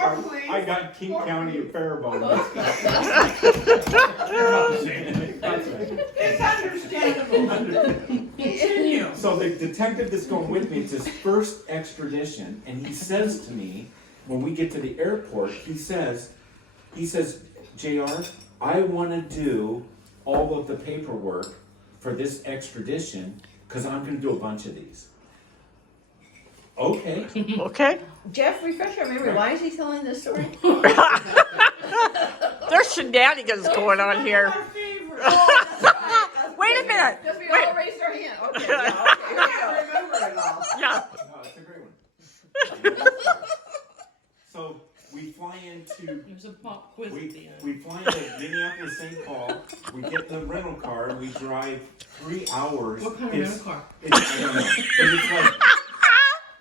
More, please. I got King More, County and Faribault. It's understandable. Continue. So the detective that's going with me, it's his first extradition, and he says to me, when we get to the airport, he says, JR, I want to do all of the paperwork for this extradition because I'm going to do a bunch of these. Okay. Okay. Jeff, refresh our memory. Why is he telling this story? There's shenanigans going on here. Our favorite. Wait a minute. Because we Wait. all raised our hand. Okay, yeah, okay, here we go. Remember it all. Yeah. No, it's a great one. So we fly into There's a pop quiz at the end. we fly into Minneapolis, St. Paul. We get the rental car. We drive 3 hours. What kind of rental car? I don't know.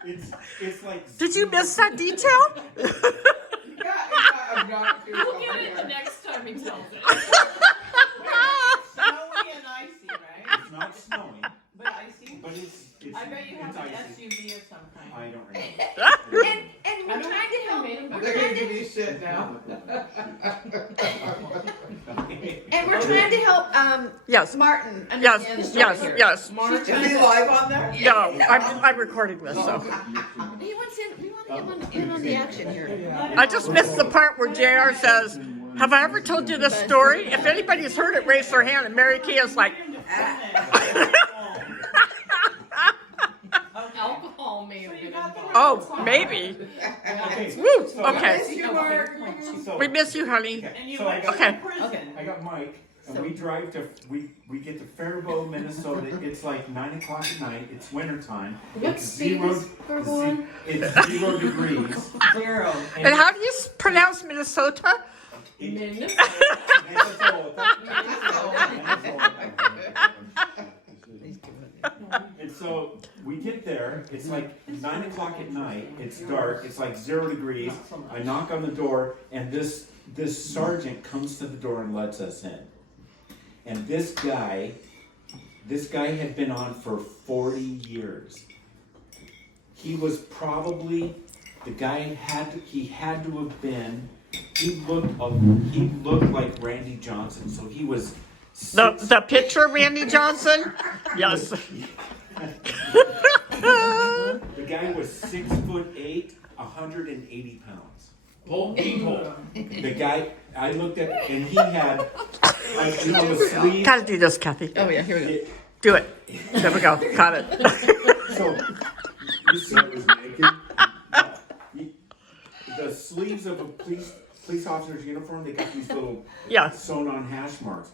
But it's like. Did you miss that detail? I've got to. We'll get it the next time he tells it. Snowy and icy, right? It's not snowing, But icy? but it's I bet you have it's an icy. SUV of some kind. I don't remember. And I we're don't trying to help. think I made him We're back. trying to, me shit now. and we're trying to help Yes. Martin understand the Yes. story Yes. here. Yes. Is he live on there? No, I'm recording this, so. He wants in. We want him in on the action here. I just missed the part where JR says, have I ever told you this story? If anybody's heard it, raise their hand. And Mary Kay is like, Alcohol may have been involved. oh, maybe. Okay. Woo, So- okay. So, We miss you, honey. And you So I went got- to Okay. prison. I got Mike, and we drive to we get to Faribault, Minnesota. It's like 9 o'clock at night. It's winter time. What It's state is Faribault? It's 0 degrees. Zero. And how do you pronounce Minnesota? And so we get there, it's like 9 o'clock at night, it's dark, it's like 0 degrees. I knock on the door, and this sergeant comes to the door and lets us in. And this guy had been on for 40 years. He was probably, the guy had to have been, he looked like Randy Johnson, so he was The picture, Randy Johnson? Yes. The guy was 6'8", 180 pounds. The guy, I looked at, and he had, the sleeve. Gotta do this, Kathy. Oh yeah, here we go. Do it. There we go. Got it. So, you see, the sleeves of a police officer's uniform, they got these little Yeah. sewn on hash marks.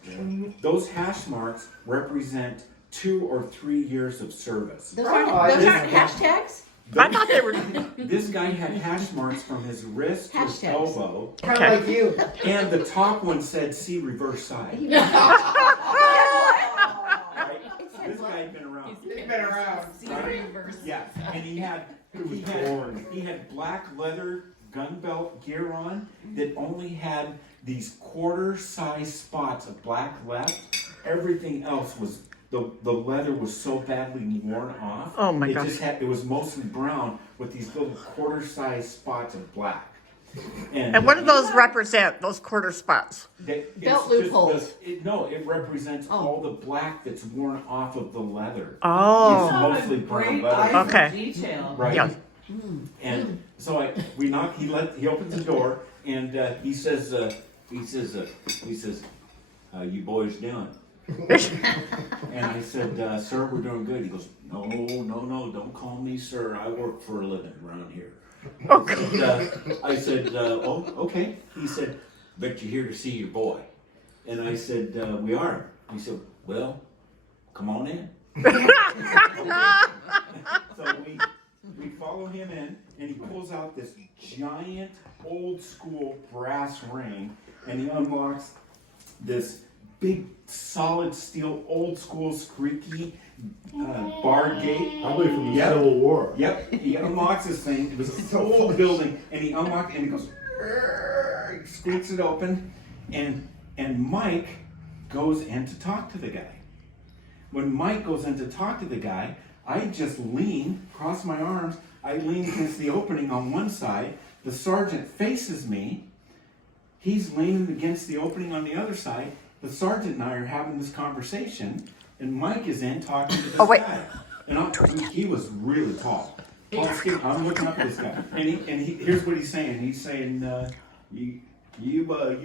Those hash marks represent 2 or 3 years of service. Those aren't hashtags. I thought they were. This guy had hash marks from his wrist to his Hashtags. elbow, Okay. Like you. and the top one said "see reverse side." Right? This guy had been around. He's been around. Right? Yeah, and he had black leather gun belt gear on that only had these quarter-size spots of black left. Everything else was the leather was so badly worn off. Oh my gosh. It was mostly brown with these little quarter-size spots of black. And what do those represent? Those quarter spots? Belt It's just loopholes. it represents Oh. all the black that's worn off of the leather. Oh. Mostly brown leather. eye for Okay. detail. Right? Yeah. And so we knock. He opens the door, and he says, "How you boys doing?" And I said, "Sir, we're doing good." He goes, "No, don't call me sir. I work for a living around here." Okay. And, I said, "Oh, okay." He said, "Bet you're here to see your boy." And I said, "We are." He said, "Well, come on in." So we follow him in, and he pulls out this giant old school brass ring, and he unlocks this big solid steel old school squeaky bar gate. Probably from the Yep. Civil War. Yep, he unlocks this thing. It was an old building, and he unlocked it, and he goes, he squeaks it open, and Mike goes in to talk to the guy. When Mike goes in to talk to the guy, I just lean, cross my arms, I lean against the opening on one side. The sergeant faces me. He's leaning against the opening on the other side. The sergeant and I are having this conversation, and Mike is in talking to this guy. And he was really tall. I'm looking up at this guy, and here's what he's saying. He's saying, "You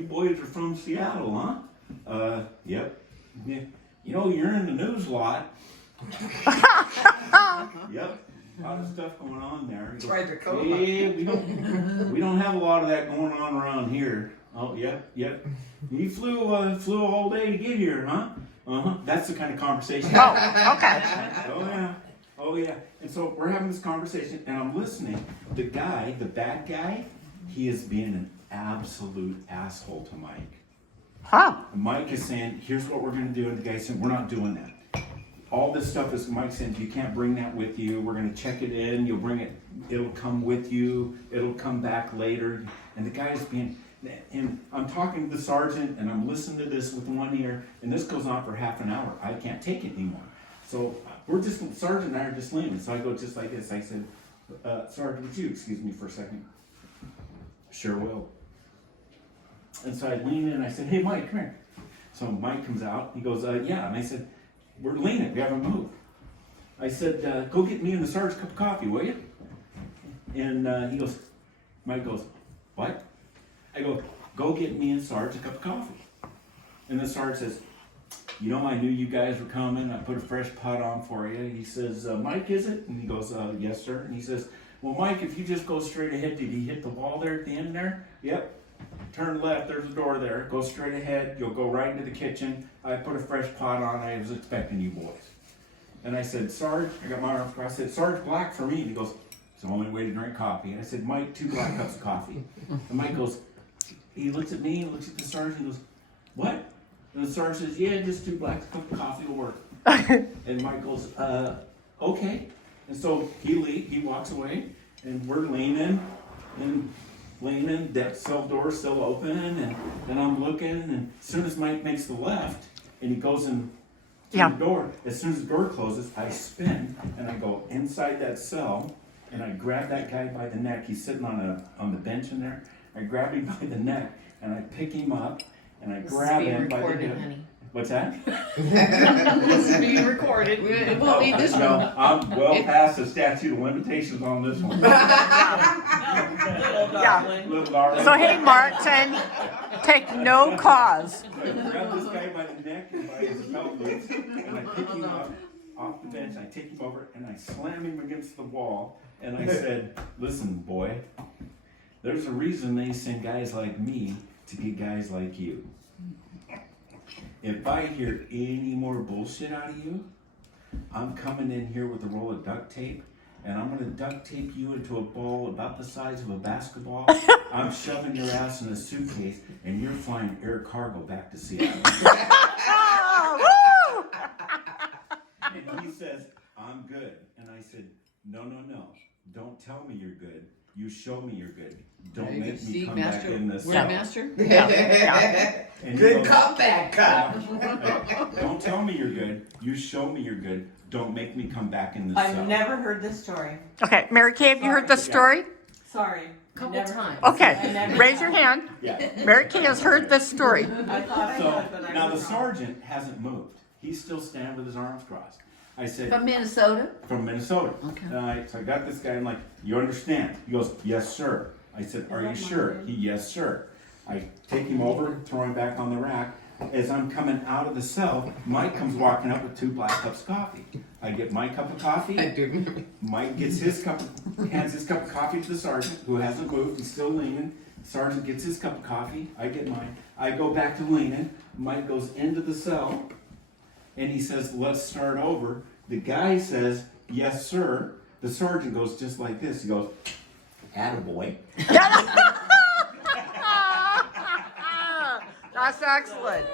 boys are from Seattle, huh? Yep. Yeah. You know, you're in the news a lot." Yep. A lot of stuff going on there. He goes, Tried to cope. yeah, we don't have a lot of that going on around here. Oh, yep. You flew a whole day to get here, huh? Uh-huh. That's the kind of conversation. Oh, okay. Oh yeah. And so we're having this conversation, and I'm listening. The guy, the bad guy, he is being an absolute asshole to Mike. Huh. Mike is saying, "Here's what we're going to do," and the guy's saying, "We're not doing that. All this stuff is," Mike saying, "You can't bring that with you. We're going to check it in. You'll bring it. It'll come with you. It'll come back later." And the guy's being, and I'm talking to the sergeant, and I'm listening to this with one ear, and this goes on for half an hour. I can't take it anymore. So Sergeant and I are just leaning. So I go just like this. I said, "Sergeant, would you excuse me for a second?" "Sure will." And so I lean in and I said, "Hey, Mike, come here." So Mike comes out. He goes, "Yeah." And I said, "We're leaning. We haven't moved." I said, "Go get me and the sergeant a cup of coffee, will you?" And Mike goes, "What?" I go, "Go get me and Sarge a cup of coffee." And the sergeant says, "You know, I knew you guys were coming. I put a fresh pot on for you." He says, "Mike, is it?" And he goes, "Yes, sir." And he says, "Well, Mike, if you just go straight ahead, did he hit the wall there at the end there?" "Yep. Turn left, there's a door there. Go straight ahead. You'll go right into the kitchen. I put a fresh pot on. I was expecting you boys." And I said, "Sarge," I got my arms crossed. I said, "Sarge, black for me." And he goes, "It's the only way to drink coffee." And I said, "Mike, 2 black cups of coffee." And Mike goes, he looks at me, looks at the sergeant, and goes, "What?" And the sergeant says, "Yeah, just 2 black cups of coffee will work." And Mike goes, "Okay." And so he walks away, and we're leaning, that cell door's still open, and I'm looking, and as soon as Mike makes the left, and he goes in to the door, as soon as the door closes, I spin, and I go inside that cell, and I grab that guy by the neck. He's sitting on the bench in there. I grab him by the neck, and I pick him up, and I grab him by the neck. Honey. What's that? This is being recorded. It won't be this No, one. I'm well past the statute of limitations on this one. Little darling. So, hey, Martin, take no cause. I grab this guy by the neck and by his belt loops, and I pick him up off the bench, and I take him over, and I slam him against the wall, and I said, "Listen, boy, there's a reason they send guys like me to get guys like you. If I hear any more bullshit out of you, I'm coming in here with a roll of duct tape, and I'm going to duct tape you into a ball about the size of a basketball. I'm shoving your ass in a suitcase, and you're flying air cargo back to Seattle." And he says, "I'm good." And I said, No. Don't tell me you're good. You show me you're good. Don't make me come back in this We're cell." a master. And he Good goes, cop, bad cop. "Don't tell me you're good. You show me you're good. Don't make me come back in this cell." I've never heard this story. Okay, Mary Kay, have you heard the story? Sorry. Couple times. Okay, raise your hand. Yeah. Mary Kay has heard this story. I thought I So had, but I now the was wrong. sergeant hasn't moved. He's still standing with his arms crossed. I said, From Minnesota? "From Minnesota." Okay. So I got this guy. I'm like, "You understand?" He goes, "Yes, sir." I said, "Are you sure?" "Yes, sir." I take him over, throw him back on the rack. As I'm coming out of the cell, Mike comes walking up with 2 black cups of coffee. I get my cup of coffee. Mike gets his cup, hands his cup of coffee to the sergeant, who hasn't moved, he's still leaning. Sergeant gets his cup of coffee. I get mine. I go back to leaning. Mike goes into the cell, and he says, "Let's start over." The guy says, "Yes, sir." The sergeant goes just like this. He goes, "Attaboy." That's excellent.